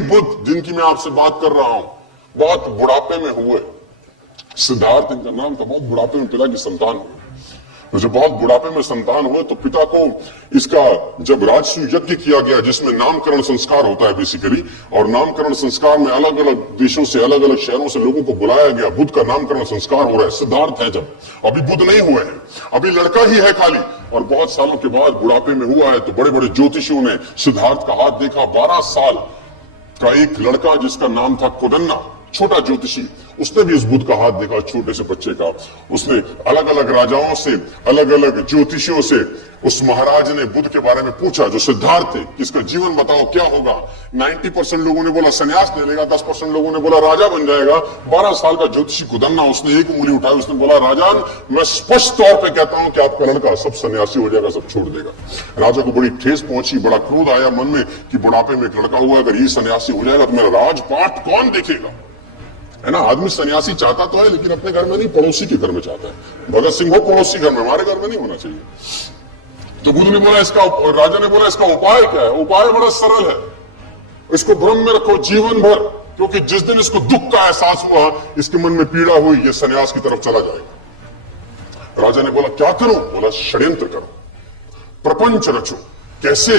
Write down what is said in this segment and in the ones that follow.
बुद्ध जिनकी मैं आपसे बात कर रहा हूं बहुत बुढ़ापे में हुए। सिद्धार्थ इनका नाम था। बहुत बुढ़ापे में पिता की संतान हुई। तो जब बहुत बुढ़ापे में संतान हुए तो पिता को इसका जब राजसू यज्ञ किया गया जिसमें नामकरण संस्कार होता है बेसिकली, और नामकरण संस्कार में अलग अलग देशों से अलग अलग शहरों से लोगों को बुलाया गया। बुद्ध का नामकरण संस्कार हो रहा है। सिद्धार्थ है जब, अभी बुद्ध नहीं हुए हैं, अभी लड़का ही है खाली। और बहुत सालों के बाद बुढ़ापे में हुआ है तो बड़े बड़े ज्योतिषियों ने सिद्धार्थ का हाथ देखा। 12 साल का एक लड़का जिसका नाम था कोदन्ना, छोटा ज्योतिषी, उसने भी इस बुद्ध का हाथ देखा, छोटे से बच्चे का। उसने अलग अलग राजाओं से, अलग अलग ज्योतिषियों से उस महाराज ने बुद्ध के बारे में पूछा जो सिद्धार्थ थे कि इसका जीवन बताओ क्या होगा। 90% लोगों ने बोला संन्यास ले लेगा, 10% लोगों ने बोला राजा बन जाएगा। 12 साल का ज्योतिषी कोदन्ना, उसने एक उंगली उठाई, उसने बोला राजान मैं स्पष्ट तौर पर कहता हूं कि आपका लड़का सब सन्यासी हो जाएगा, सब छोड़ देगा। राजा को बड़ी ठेस पहुंची, बड़ा क्रोध आया मन में कि बुढ़ापे में एक लड़का हुआ, अगर ये सन्यासी हो जाएगा तो मेरा राजपाट कौन देखेगा, है ना। आदमी सन्यासी चाहता तो है लेकिन अपने घर में नहीं, पड़ोसी के घर में चाहता है। भगत सिंह हो पड़ोसी घर में, हमारे घर में नहीं होना चाहिए। तो बुद्ध ने बोला इसका, राजा ने बोला इसका उपाय क्या है। उपाय बड़ा सरल है, इसको भ्रम में रखो जीवन भर, क्योंकि जिस दिन इसको दुख का एहसास हुआ, इसके मन में पीड़ा हुई, ये सन्यास की तरफ चला जाएगा। राजा ने बोला क्या करो। बोला षड्यंत्र करो, प्रपंच रचो। कैसे।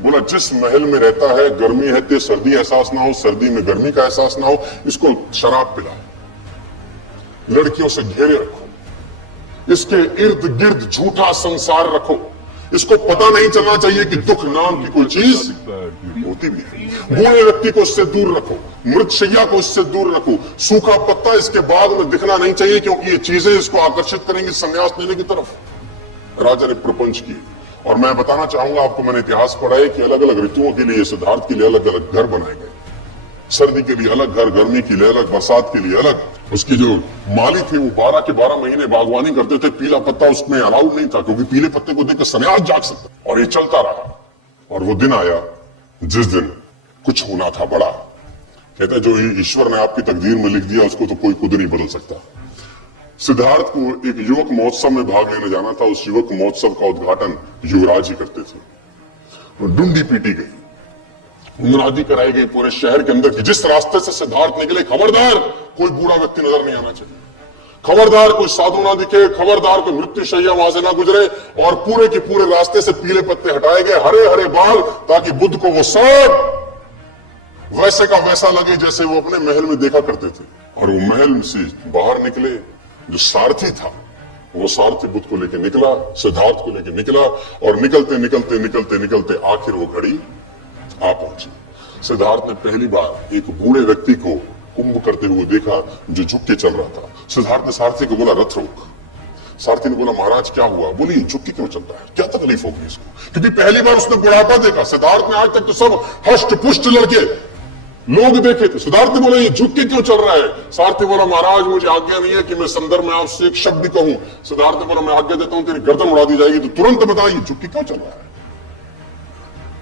बोला जिस महल में रहता है गर्मी है तो सर्दी एहसास ना हो, सर्दी में गर्मी का एहसास ना हो, इसको शराब पिलाओ, लड़कियों से घेरे रखो, इसके इर्द गिर्द झूठा संसार रखो, इसको पता नहीं चलना चाहिए कि दुख नाम की कोई चीज होती भी है। बूढ़े व्यक्ति को इससे दूर रखो, मृतशैया को इससे दूर रखो, सूखा पत्ता इसके बाग में दिखना नहीं चाहिए क्योंकि ये चीजें इसको आकर्षित करेंगी संन्यास लेने की तरफ। राजा ने प्रपंच किए। और मैं बताना चाहूंगा आपको, मैंने इतिहास पढ़ा है कि अलग अलग ऋतुओं के लिए सिद्धार्थ के लिए अलग अलग घर बनाए गए। सर्दी के लिए अलग घर, गर्मी के लिए अलग, बरसात के लिए अलग। उसकी जो माली थे वो 12 के 12 महीने बागवानी करते थे। पीला पत्ता उसमें अलाउड नहीं था क्योंकि पीले पत्ते को देखकर सन्यास जाग सकता। और ये चलता रहा और वो दिन आया जिस दिन कुछ होना था बड़ा। कहते जो ईश्वर ने आपकी तकदीर में लिख दिया उसको तो कोई खुद नहीं बदल सकता। सिद्धार्थ को एक युवक महोत्सव में भाग लेने जाना था। उस युवक महोत्सव का उद्घाटन युवराज ही करते थे। डुंडी पीटी गई, मुनादी कराई गई पूरे शहर के अंदर की, जिस रास्ते से सिद्धार्थ निकले खबरदार कोई बूढ़ा व्यक्ति नजर नहीं आना चाहिए, खबरदार कोई साधु ना दिखे, खबरदार कोई मृत्युशैया वहां से ना गुजरे। और पूरे के पूरे रास्ते से पीले पत्ते हटाए गए, हरे हरे बाल, ताकि बुद्ध को वो सब वैसे का वैसा लगे जैसे वो अपने महल में देखा करते थे। और वो महल से बाहर निकले, जो सारथी था वो सारथी बुद्ध को लेकर निकला, सिद्धार्थ को लेकर निकला। और निकलते निकलते निकलते निकलते आखिर वो घड़ी आ पहुंची। सिद्धार्थ ने पहली बार एक बूढ़े व्यक्ति को कुंभ करते हुए देखा जो झुक के चल रहा था। सिद्धार्थ ने सारथी को बोला रथ रोक। सारथी ने बोला महाराज क्या हुआ। बोली झुक के क्यों चलता है, क्या तकलीफ होगी इसको। क्योंकि पहली बार उसने बुढ़ापा देखा। सिद्धार्थ ने आज तक तो सब हष्ट पुष्ट लड़के लोग देखे थे। सिद्धार्थ ने बोला ये झुक के क्यों चल रहा है। सारथी बोला महाराज मुझे आज्ञा नहीं है कि मैं संदर्भ में आपसे एक शब्द कहूं। सिद्धार्थ ने बोला मैं आज्ञा देता हूं तेरी गर्दन उड़ा दी जाएगी, तो तुरंत बताइए झुक के क्यों चल रहा है।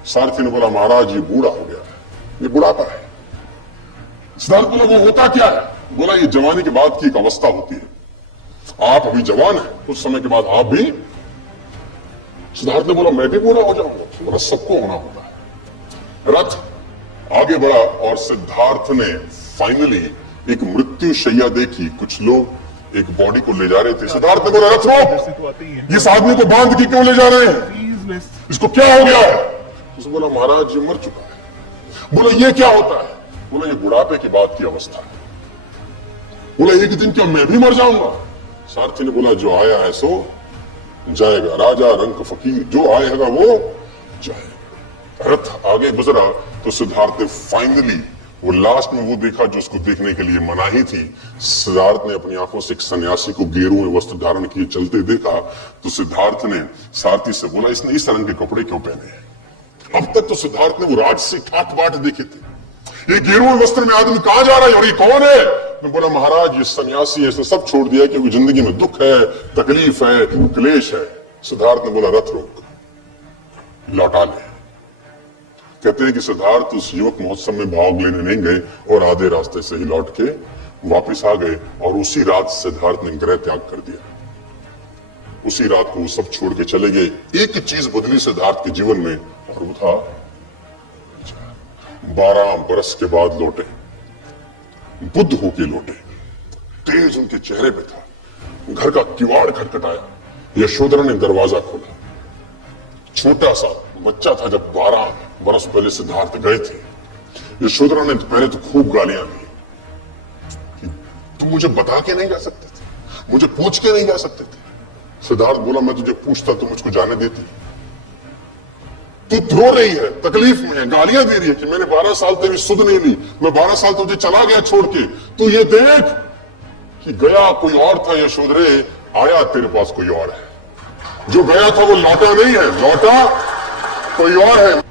सारथी ने बोला महाराज ये बूढ़ा हो गया है, ये बुढ़ापा है। सिद्धार्थ बोला वो होता क्या है। बोला ये जवानी के बाद की एक अवस्था होती है। आप अभी जवान है, कुछ समय के बाद आप भी। सिद्धार्थ ने बोला मैं भी बूढ़ा हो जाऊंगा। बोला सबको होना होता है। रथ आगे बढ़ा और सिद्धार्थ ने फाइनली एक मृत्यु शैया देखी। कुछ लोग एक बॉडी को ले जा रहे थे। सिद्धार्थ ने बोला रथ रोक, इस आदमी को बांध के क्यों ले जा रहे हैं, इसको क्या हो गया है। उसने बोला महाराज ये मर चुका है। बोला ये क्या होता है। बोला ये बुढ़ापे की बात की अवस्था है। बोला एक दिन क्या मैं भी मर जाऊंगा। सारथी ने बोला जो आया है सो जाएगा, राजा रंग फकीर, जो आएगा वो जाएगा। रथ आगे गुजरा तो सिद्धार्थ ने फाइनली वो लास्ट में वो देखा जो उसको देखने के लिए मनाही थी। सिद्धार्थ ने अपनी आंखों से एक सन्यासी को गेरुए वस्त्र धारण किए चलते देखा। तो सिद्धार्थ ने सारथी से बोला इसने इस रंग के कपड़े क्यों पहने हैं। अब तक तो सिद्धार्थ ने वो राजसी ठाट बाट देखे थे, ये गेरुए वस्त्र में आदमी कहां जा रहा है और ये कौन है। मैं बोला महाराज ये सन्यासी है, इसने सब छोड़ दिया क्योंकि जिंदगी में दुख है, तकलीफ है, क्लेश है। सिद्धार्थ ने बोला रथ रोक, लौटा ले। कहते हैं कि सिद्धार्थ उस युवक महोत्सव में भाग लेने नहीं गए और आधे रास्ते से ही लौट के वापस आ गए। और उसी रात सिद्धार्थ ने गृह त्याग कर दिया। उसी रात को वो सब छोड़ के चले गए। एक चीज बदली सिद्धार्थ के जीवन में और वो था 12 बरस के बाद लौटे, बुद्ध होके लौटे। तेज उनके चेहरे पे था। घर का किवाड़ खटखटाया, यशोधरा ने दरवाजा खोला। छोटा सा बच्चा था जब 12 बरस पहले सिद्धार्थ गए थे। यशोधरा ने पहले तो खूब गालियां दी कि तुम मुझे बता के नहीं जा सकते थे, मुझे पूछ के नहीं जा सकते थे। सिद्धार्थ बोला, मैं तुझे पूछता तो मुझको जाने देती। तू रो रही है, तकलीफ में है, गालियां दे रही है कि मैंने 12 साल तेरी सुध नहीं ली, मैं 12 साल तुझे चला गया छोड़ के। तू ये देख कि गया कोई और था यशोधरे, आया तेरे पास कोई और है। जो गया था वो लौटा नहीं है, लौटा कोई और है।